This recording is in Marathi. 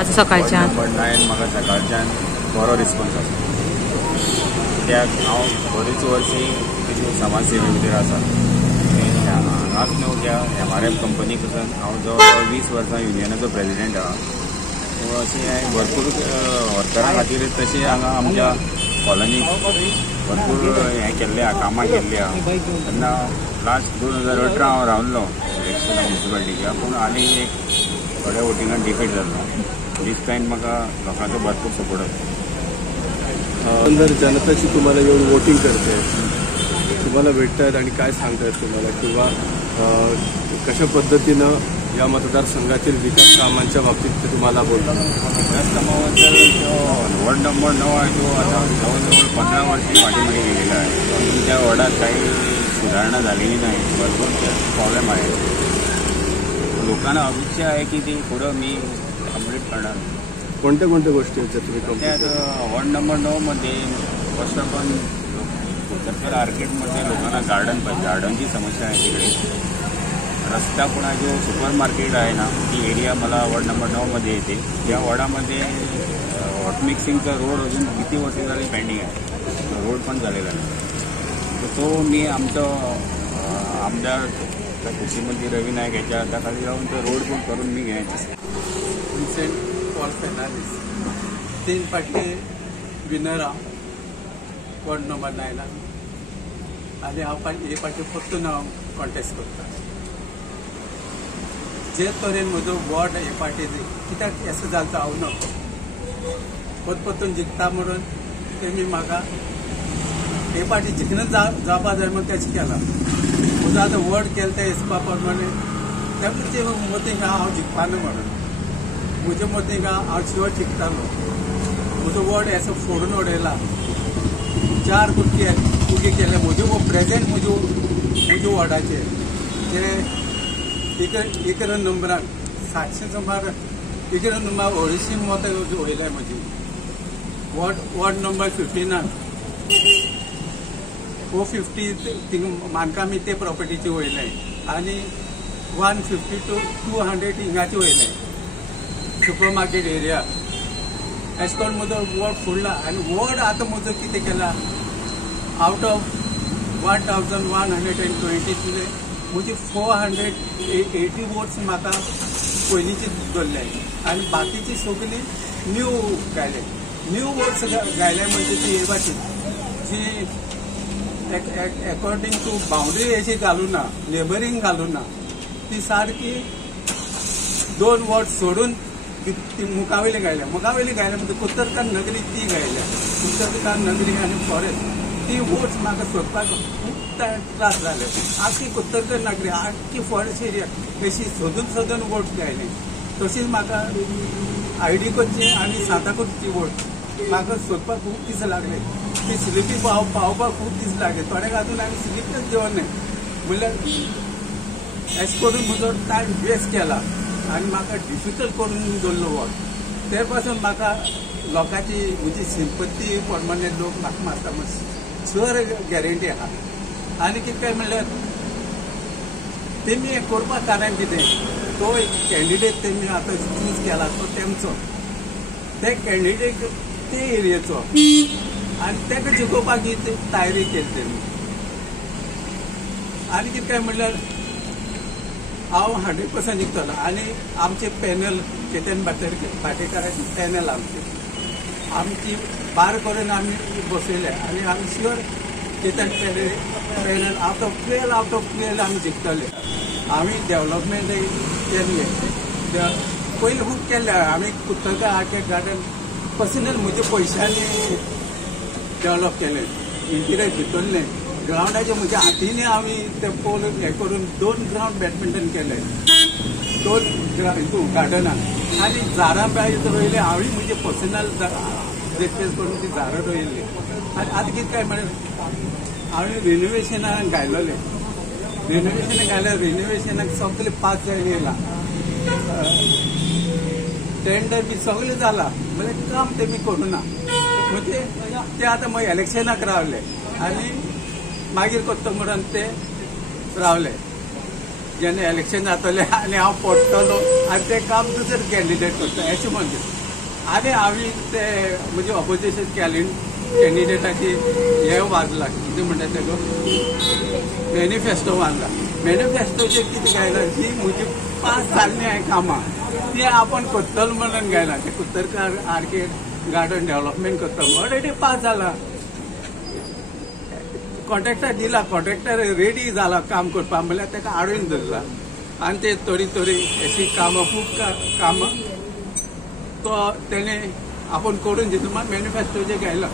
आज सकाळच्यान? नंबर 9 म्हाका सकाळच्यान बरो रिस्पॉन्स आसा, कित्याक हांव बरीच वर्सीं तेजी समाज सेवे भितर आसा. हांगाच न्हू त्या MRF कंपनी पासून हांव जवळ 20 वर्सां युनियनाचो प्रेजिडेंट आहा. सो अशें हांवें भरपूर वर्करां खातीर तशें हांगा आमच्या कॉलनीक भरपूर हें केल्लें आहा, कामां केल्लीं आहा. तेन्ना लास्ट 2018 हांव रावल्लो इलेक्शना म्युनिसिपालिटीच्या, पूण आनी एक थोड्या वोटिंगान डिफीट जाल्लो. दीस कायंड म्हाका लोकांचो भरपूर सपोर्ट आसा. जर जनताची तुम्हाला येऊन वोटिंग करते, तुम्हाला भेटतात आणि काय सांगतात तुम्हाला, किंवा कशा पद्धतीनं या मतदारसंघातील विकास कामांच्या बाबतीत ते तुम्हाला बोलतात? विकास कामाबद्दल वॉर्ड नंबर 9 आहे तो आता जवळजवळ 15 वर्षी पाठीमागे गेलेला आहे. अजून त्या वॉर्डात काही सुधारणा झालेली नाही, भरपूर प्रॉब्लेम आहे. लोकांना अपेक्षा आहे की ती पुढं मी कंप्लीट करणार. कोणत्या कोणत्या गोष्टी आहेत तुम्ही त्यात वॉर्ड नंबर 9 मध्ये फर्स्ट ऑफ ऑल सर्कल आर्केडमध्ये लोकांना गार्डन पाहिजे. गार्डनची समस्या आहे तिकडे. रस्ता पुन्हा जो सुपर मार्केट आहे ना, ती एरिया मला वॉर्ड नंबर 9 मध्ये येते. या वॉर्डामध्ये हॉट मिक्सिंगचा रोड अजून किती वर्ष झाली पेंडिंग आहे, रोड पण झालेला नाही. तर तो मी आमचं आमदार कृषीमंत्री रवी नाईक याच्या हाताखाली जाऊन तो रोड पण करून मी घ्यायचं. विन्सेंट पॉल फेर्नांडीस 3 फाटी विनर हांव वॉर्ड नंबर 9 आनी हांव हे फाटी परतून हांव कॉन्टेस्ट करता. जे तरेन म्हजो वॉर्ड हे फाटी कित्याक असो जाता हांव नको परतून जिखता म्हणून तेमी म्हाका हे फाटी जिखून जावपा जाय म्हणून तेच केला. म्हजो आतां वॉर्ड केला त्या हिसपा प्रमाणे त्या मतींक हांव जिखपाना म्हणून म्हज्या मतींक हांव शिवर जिखतालो. म्हजो वॉर्ड असो फोडून उडयला. 4 कुडके केले म्हज्यो प्रेजेंट म्हज्या वॉर्डाचे जे एक नंबरान 700 सुमार एक नंबर 250 मतां वयल्या म्हजी. वॉर्ड नंबर 15 450 थिंग मानकामी ते प्रॉपर्टीचे वयले आनी 150 to 200 हिंगाचे वयले सुपर मार्केट एरिया. अशें करून म्हजो वॉर्ड फुडला आनी वॉर्ड आतां म्हजो कितें केला, आउट ऑफ 1120 म्हजी 480 वोट्स म्हाका पयलींची धरले आनी बाकीची सगळी न्यू गायले. न्यू वोट्स गायले म्हणजे ती हे भाशेन जी अकॉर्डिंग टू बाउंड्री अशी घालूं ना, नेबरिंग घालूं ना, ती सारकी 2 वॉर्ड सोडून ती मुखावेली गायल्या म्हणजे कुत्तरकार नगरी ती गायल्या. कुत्तरकार नगरी आनी फॉरेस्ट ती वोट्स म्हाका सोदपाक खूब त्रास जाले. आख्खी कुत्तरकार नगरी आख्खी फॉरेस्ट एरिया अशी सोदून वोट्स गायली. तशीच म्हाका आयडीकोची आनी सांताक्रूजची वोट म्हाका सोदपाक खूब दीस लागले. ती स्लिपी पावपाक खूब दीस लागले. थोड्याक अजून हांवें स्लिपच घेवन म्हणल्यार अशें करून म्हजो टायम वेस्ट केला आनी म्हाका डिफिकल्ट करून दवरलो वॉर्ड. ते पासून म्हाका लोकांची म्हजी सिंपत्ती प्रमाणे लोक म्हाका मारता सर गॅरंटी आहा. आनी कितें काय म्हणल्यार तेमी हें करपाक कारण कितें, तो एक कॅन्डिडेट तेमी आतां चूज केला तो तेमचो, ते कॅन्डिडेट ते एरियेचो आनी ताका जिखोवपाक ही तयारी केली तेमी. आनी कितें काय म्हणल्यार हांव 100% जिखतलो. आनी आमचे पॅनल केतन भाटेकाराची पॅनल आमची बार करून आमी बसयले आनी आमी sure Ketan panel out of 12 आमी जिखतले. आमी डेव्हलपमेंट केल्ले पयलीं खूब केल्ले. आमी कुत्तरकार आर्केड गार्डन पर्सनल म्हज्या पयशांनी डेव्हलप केलें. इंटिरियर भितरलें ग्रावंडाचे म्हज्या हातींनी आमी ते पोल हें करून 2 ग्रावंड बॅडमिंटन केले 2 गार्डनान आनी झाडां भायर रोयले. हांवें म्हजे पर्सनल रिक्वेस्ट करून ती झाडां रोयल्ली. आनी आतां कितें काय म्हळ्यार हांवें रिनोवेशनाक घायलोलें. रिनोवेशनाक सगळे पास जावन येयला. टेंडर बी सगळें जाला म्हणजे काम तेमी करूना. म्हणजे ते आतां मागीर इलेक्शनाक रावले आनी मागीर करता म्हणून ते रावले. जेन्ना इलेक्शन जातलें आनी हांव पडटलो आनी तें काम दुसरे कॅन्डिडेट करता अशें म्हणटा. आनी हांवें ते म्हणजे ऑपोजिशन कॅन्डिडेटाची हे वाजला कितें म्हणटा तेगो मॅनिफेस्टो वाजला. मॅनिफेस्टोचेर कितें गायलां जी म्हजी 5 जाल्लीं हांवें कामां ती आपण करतलो म्हणून गायला. ते कुत्तरकार आर्केड गार्डन डेव्हलपमेंट करता ऑलरेडी पास जाला. कॉन्ट्रॅक्टर दिला, कॉन्ट्रॅक्टर रेडी जाला काम करपाक म्हणल्यार ताका हाडून धरला आनी ते थोडी अशी कामां खूब कामां तो तेणे आपण करून दिता. मॅनिफेस्टोचेर गायला